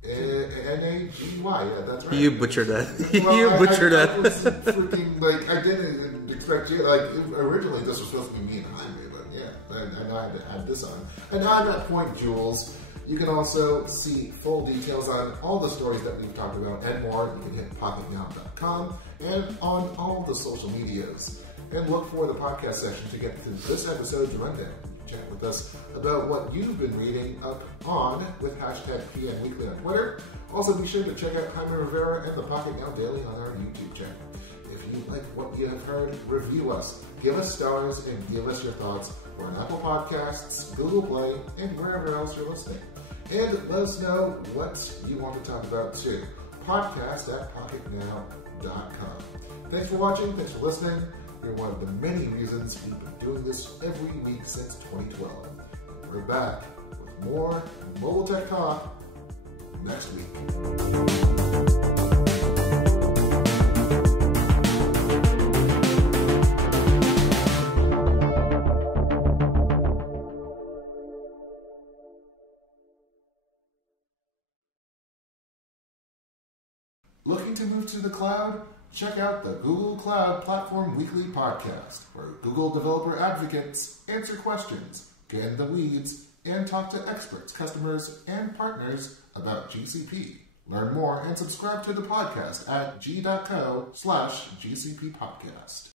NAGY, yeah, that's right. You butchered that. Well, you butchered that. I was freaking, I didn't expect you, originally this was supposed to be me and Jaime, but yeah, I know I had to add this on. And now I'm at Point Jules. You can also see full details on all the stories that we've talked about and more. You can hit pocketnow.com and on all the social medias. And look for the podcast section to get to this episode's rundown. Chat with us about what you've been reading up on with hashtag PM Weekly on Twitter. Also be sure to check out Jaime Rivera and the Pocketnow Daily on our YouTube channel. If you like what you have heard, review us, give us stars, and give us your thoughts. We're on Apple Podcasts, Google Play, and wherever else you're listening. And let us know what you want to talk about too. Podcast@pocketnow.com. Thanks for watching. Thanks for listening. You're one of the many reasons we've been doing this every week since 2012. We're back with more mobile tech talk next week. Looking to move to the cloud? Check out the Google Cloud Platform Weekly podcast, where Google developer advocates answer questions, get in the weeds, and talk to experts, customers, and partners about GCP. Learn more and subscribe to the podcast at g.co/GCP podcast.